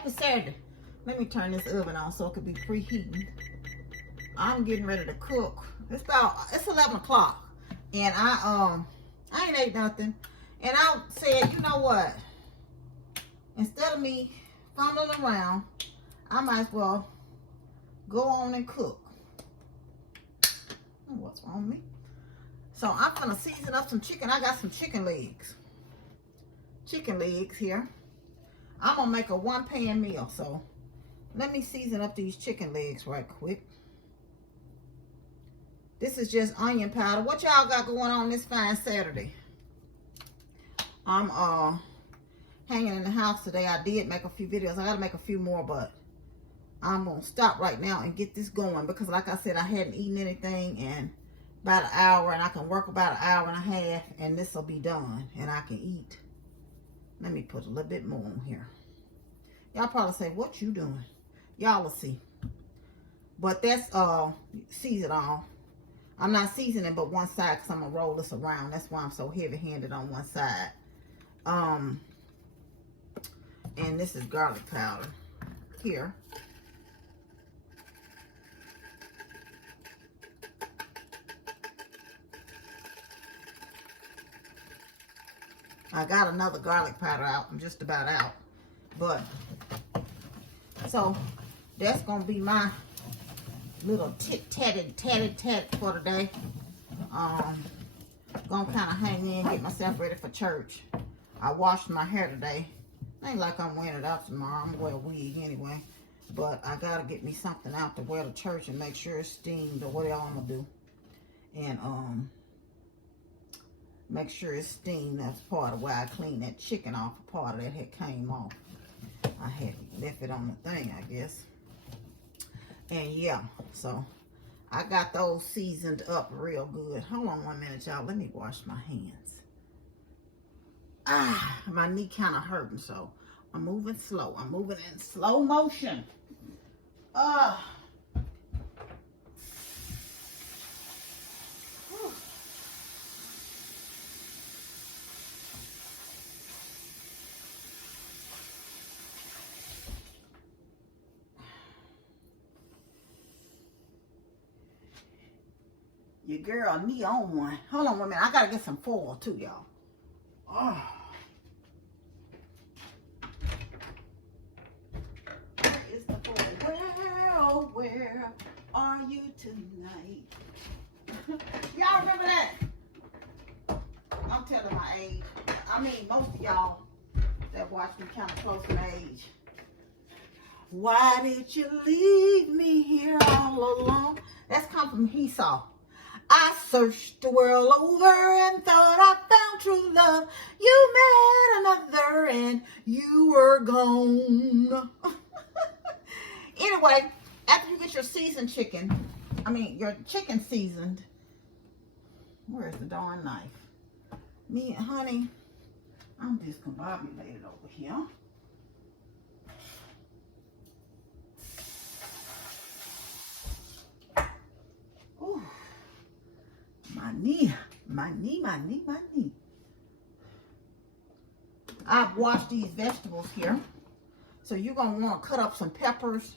Happy Saturday. Let me turn this oven on so it could be preheating. I'm getting ready to cook. It's 11 o'clock. And I ain't ate nothing. And I said, you know what? Instead of me fumbling around, I might as well go on and cook. What's wrong with me? So I'm gonna season up some chicken. I got some chicken legs. Chicken legs here. I'm gonna make a 1-pan meal. So let me season up these chicken legs right quick. This is just onion powder. What y'all got going on this fine Saturday? I'm hanging in the house today. I did make a few videos. I gotta make a few more, but I'm gonna stop right now and get this going because like I said, I hadn't eaten anything in about an hour, and I can work about an hour and a half, and this will be done and I can eat. Let me put a little bit more on here. Y'all probably say, what you doing? Y'all will see. But that's seasoned all. I'm not seasoning but one side because I'm gonna roll this around. That's why I'm so heavy-handed on one side. And this is garlic powder here. I got another garlic powder out. I'm just about out. But, so, that's going to be my little tat for today. Going to kind of hang in, get myself ready for church. I washed my hair today. Ain't like I'm wearing it out tomorrow. I'm going to wear a wig anyway. But I got to get me something out to wear to church and make sure it's steamed or whatever I'm going to do. And, make sure it's steamed. That's part of why I cleaned that chicken off. A part of that had came off. I had left it on the thing, I guess. And yeah, so I got those seasoned up real good. Hold on 1 minute, y'all. Let me wash my hands. My knee kind of hurting, so I'm moving slow. I'm moving in slow motion. Your girl knee on one. Hold on 1 minute. I gotta get some foil too, y'all. Where is the foil? Where, oh, where are you tonight? Y'all remember that? I'm telling my age. I mean, most of y'all that watch me kind of close in age. Why did you leave me here all alone? That's come from Esau. I searched the world over and thought I found true love. You met another and you were gone. Anyway, after you get your seasoned chicken, your chicken seasoned. Where's the darn knife? Me and honey, I'm discombobulated over here. Ooh. My knee. I've washed these vegetables here. So you're going to want to cut up some peppers.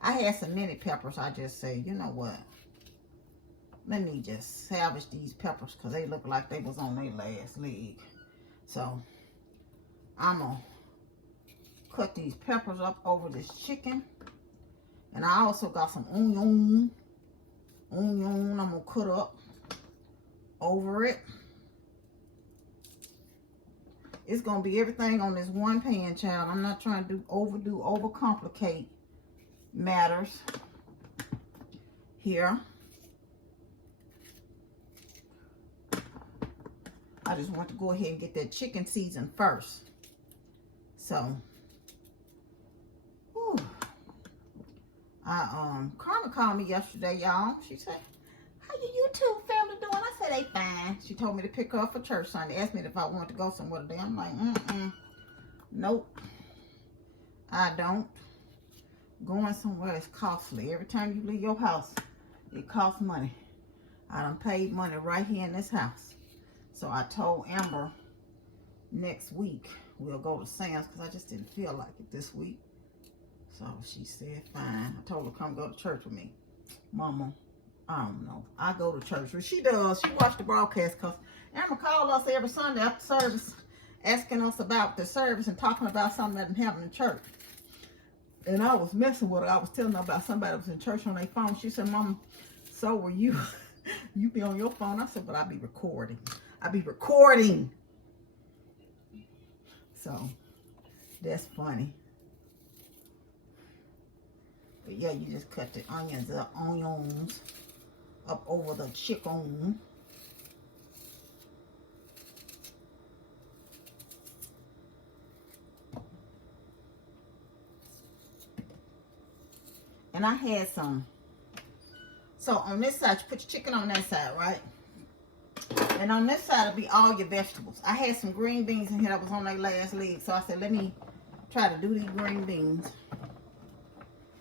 I had some mini peppers. I just say, you know what? Let me just salvage these peppers because they look like they was on their last leg. So I'm going to cut these peppers up over this chicken. And I also got some onion. I'm going to cut up over it. It's going to be everything on this one pan, child. I'm not trying to overcomplicate matters here. I just want to go ahead and get that chicken seasoned first. So, whew. Karma called me yesterday, y'all. She said, how your YouTube family doing? I said, they fine. She told me to pick her up for church Sunday. Asked me if I wanted to go somewhere today. I'm like, nope. I don't. Going somewhere is costly. Every time you leave your house, it costs money. I done paid money right here in this house. So I told Amber next week we'll go to Sam's because I just didn't feel like it this week. all she said. Fine. I told her come go to church with me. Mama, I don't know. I go to church. Well, she does. She watched the broadcast because Emma called us every Sunday after service, asking us about the service and talking about something that happened in church. And I was messing with her. I was telling her about somebody that was in church on their phone. She said, Mama, so were you. You be on your phone. I said, but I be recording. I be recording. So, that's funny. But yeah, you just cut the onions up over the chicken. And I had some. So on this side, you put your chicken on that side, right? And on this side will be all your vegetables. I had some green beans in here that was on their last leg. So I said, let me try to do these green beans.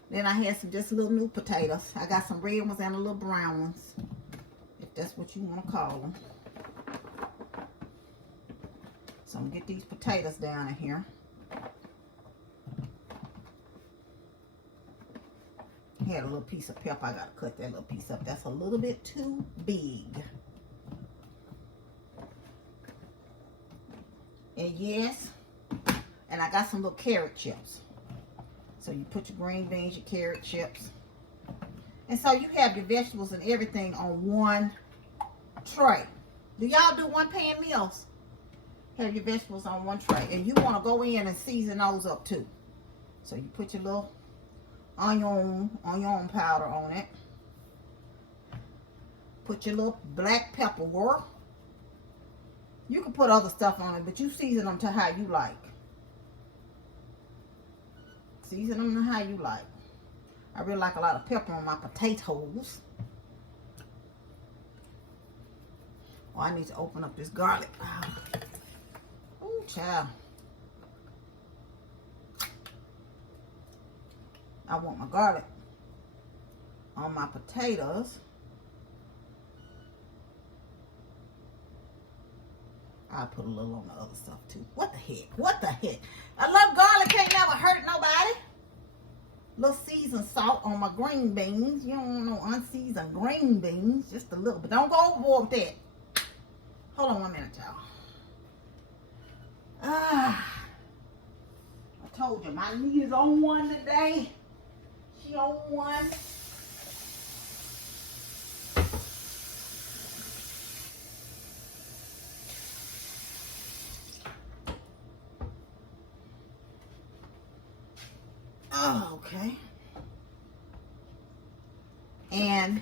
Then I had some just little new potatoes. I got some red ones and a little brown ones, if that's what you want to call them. So I'm going to get these potatoes down in here. Had a little piece of pepper. I got to cut that little piece up. That's a little bit too big. And yes, and I got some little carrot chips. So you put your green beans, your carrot chips. And so you have your vegetables and everything on one tray. Do y'all do one pan meals? Have your vegetables on one tray. And you want to go in and season those up too. So you put your little onion powder on it. Put your little black pepper. You can put other stuff on it, but you season them to how you like. Season them to how you like. I really like a lot of pepper on my potatoes. Oh, I need to open up this garlic. Oh, child. I want my garlic on my potatoes. I'll put a little on the other stuff too. What the heck? What the heck? I love garlic. Ain't never hurt nobody. Little seasoned salt on my green beans. You don't want no unseasoned green beans. Just a little. But don't go overboard with that. Hold on 1 minute, y'all. I told you my knee is on one today. She on one. Oh, okay. And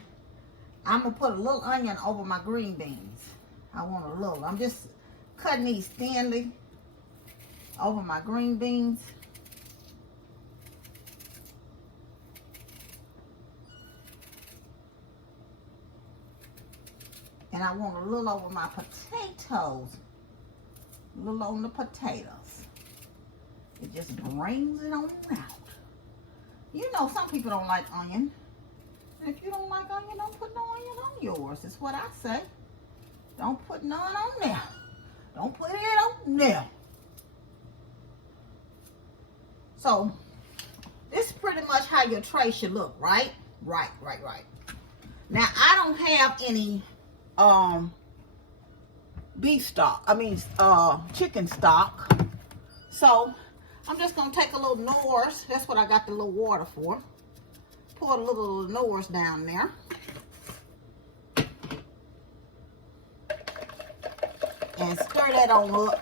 I'm going to put a little onion over my green beans. I want a little. I'm just cutting these thinly over my green beans. And I want a little over my potatoes. A little on the potatoes. It just brings it on out. You know, some people don't like onion. And if you don't like onion, don't put no onion on yours. That's what I say. Don't put none on there. Don't put it on there. So, this is pretty much how your tray should look, right? Right. Now, I don't have any beef stock. Chicken stock. So, I'm just going to take a little Knorrs. That's what I got the little water for. Pour a little Knorrs down there. And stir that on up.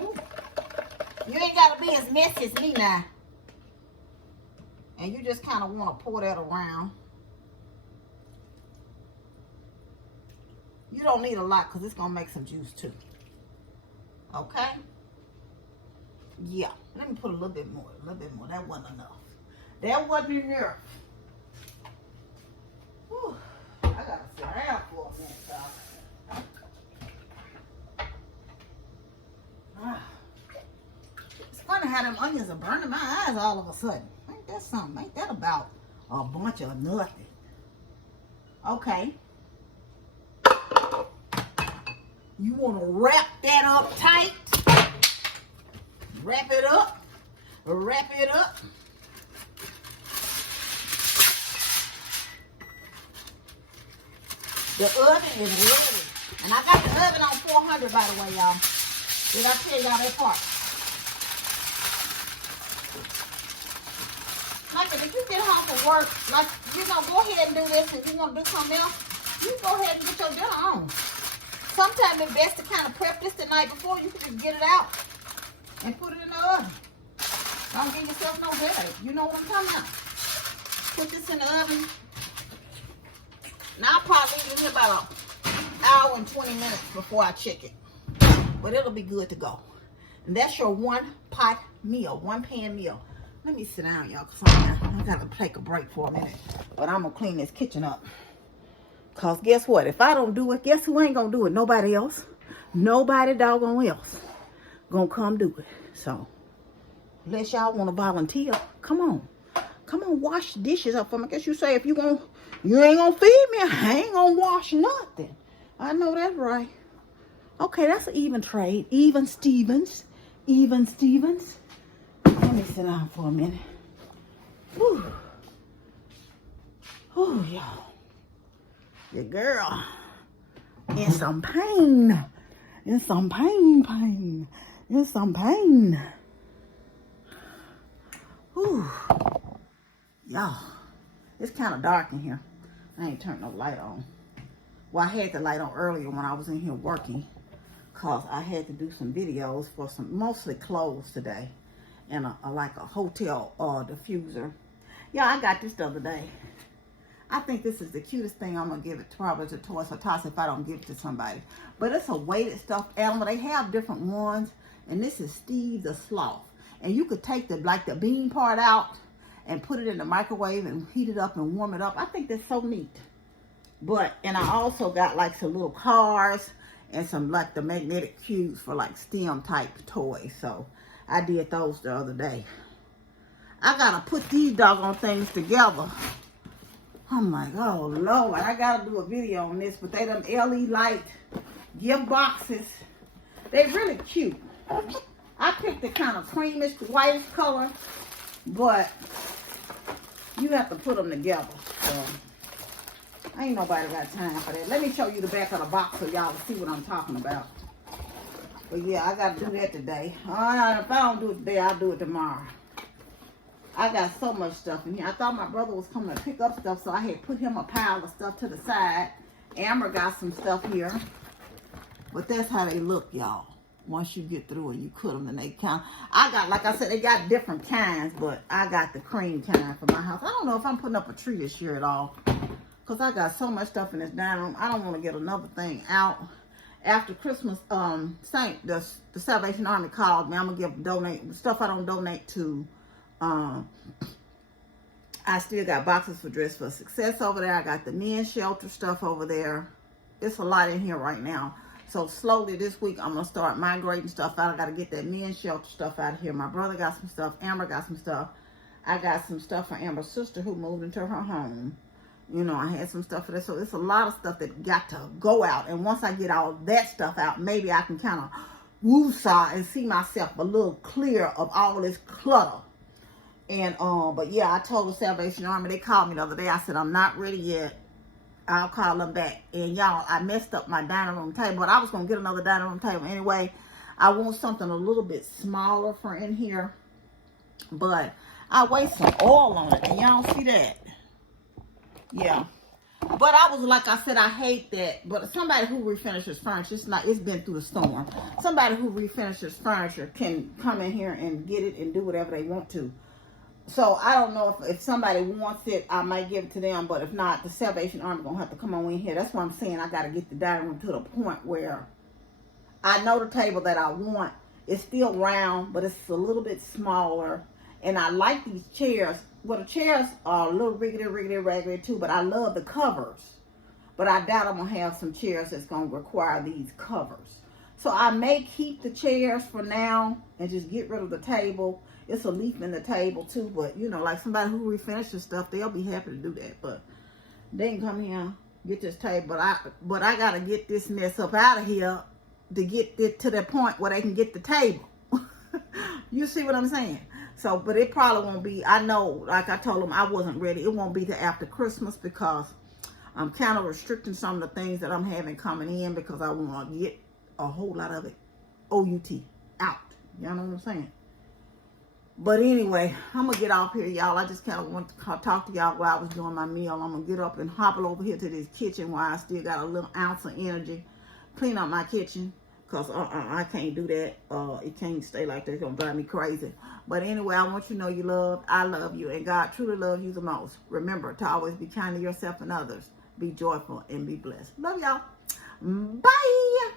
Ooh. You ain't got to be as messy as me now. And you just kind of want to pour that around. You don't need a lot because it's going to make some juice too. Okay? Yeah. Let me put a little bit more. That wasn't enough. That wasn't enough. Whew. I got to sit down for a minute, y'all. It's funny how them onions are burning my eyes all of a sudden. Ain't that something? Ain't that about a bunch of nothing? Okay. You want to wrap that up tight. Wrap it up. wrap it up. The oven is ready. And I got the oven on 400, by the way, y'all. Did I tell y'all that part? Like, if you get home from work, like, you know, go ahead and do this. If you want to do something else, you go ahead and get your dinner on. Sometimes it's best to kind of prep this the night before. You can just get it out and put it in the oven. Don't give yourself no headache. You know what I'm talking about. Put this in the oven. Now, I'll probably leave it here about an hour and 20 minutes before I check it. But it'll be good to go. And that's your one pot meal, one pan meal. Let me sit down, y'all, because I got to take a break for a minute. But I'm going to clean this kitchen up. Because guess what? If I don't do it, guess who ain't going to do it? Nobody else. Nobody doggone else going to come do it. So, unless y'all want to volunteer, come on. Come on, wash the dishes up for me. I guess you say if you ain't going to feed me, I ain't going to wash nothing. I know that's right. Okay, that's an even trade. Even Stevens. Even Stevens. Let me sit down for a minute. Whew. Oh, y'all. Your girl in some pain. In some pain. In some pain. Whew. Y'all, it's kind of dark in here. I ain't turned no light on. Well, I had the light on earlier when I was in here working, because I had to do some videos for some mostly clothes today, and like a hotel diffuser. Yeah, I got this the other day. I think this is the cutest thing. I'm gonna give it probably to Toys for Tots if I don't give it to somebody. But it's a weighted stuffed animal. They have different ones, and this is Steve the Sloth. And you could take the bean part out and put it in the microwave and heat it up and warm it up. I think that's so neat. And I also got like some little cars and some like the magnetic cubes for like STEM type toys. So I did those the other day. I gotta put these doggone things together. I'm like, oh Lord, I gotta do a video on this. But they them LED light gift boxes. They really cute. I picked the kind of creamish, whitish color, but you have to put them together. So ain't nobody got time for that. Let me show you the back of the box so y'all see what I'm talking about. But yeah, I gotta do that today. If I don't do it today, I'll do it tomorrow. I got so much stuff in here. I thought my brother was coming to pick up stuff, so I had put him a pile of stuff to the side. Amber got some stuff here. But that's how they look, y'all. Once you get through and you cut them and they count. I got, like I said, they got different kinds, but I got the cream kind for my house. I don't know if I'm putting up a tree this year at all, because I got so much stuff in this dining room. I don't want to get another thing out. After Christmas, the Salvation Army called me. I'm going to donate the stuff I don't donate to. I still got boxes for Dress for Success over there. I got the men's shelter stuff over there. It's a lot in here right now. So slowly this week, I'm going to start migrating stuff out. I got to get that men's shelter stuff out of here. My brother got some stuff. Amber got some stuff. I got some stuff for Amber's sister who moved into her home. You know, I had some stuff for that. So it's a lot of stuff that got to go out. And once I get all that stuff out, maybe I can kind of woosah and see myself a little clear of all this clutter. And, but yeah, I told the Salvation Army, they called me the other day. I said, I'm not ready yet. I'll call them back. And y'all, I messed up my dining room table, but I was going to get another dining room table anyway. I want something a little bit smaller for in here, but I waste some oil on it. And y'all see that? Yeah. But I was, like I said, I hate that. But somebody who refinishes furniture, it's been through the storm. Somebody who refinishes furniture can come in here and get it and do whatever they want to. So I don't know if somebody wants it, I might give it to them. But if not, the Salvation Army going to have to come on in here. That's what I'm saying. I got to get the dining room to the point where I know the table that I want is still round, but it's a little bit smaller. And I like these chairs. Well, the chairs are a little riggedy too, but I love the covers. But I doubt I'm going to have some chairs that's going to require these covers. So I may keep the chairs for now and just get rid of the table. It's a leaf in the table too, but you know, like somebody who refinishes stuff, they'll be happy to do that. But they can come here, get this table. But I got to get this mess up out of here to get it to the point where they can get the table. You see what I'm saying? So, but it probably won't be, I know, like I told them, I wasn't ready. It won't be till after Christmas because I'm kind of restricting some of the things that I'm having coming in because I want to get a whole lot of it OUT out. Y'all know what I'm saying? But anyway, I'm going to get off here, y'all. I just kind of want to talk to y'all while I was doing my meal. I'm going to get up and hobble over here to this kitchen while I still got a little ounce of energy. Clean up my kitchen because I can't do that. It can't stay like that. It's going to drive me crazy. But anyway, I want you to know you love. I love you. And God truly loves you the most. Remember to always be kind to yourself and others. Be joyful and be blessed. Love y'all. Bye.